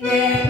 Yeah.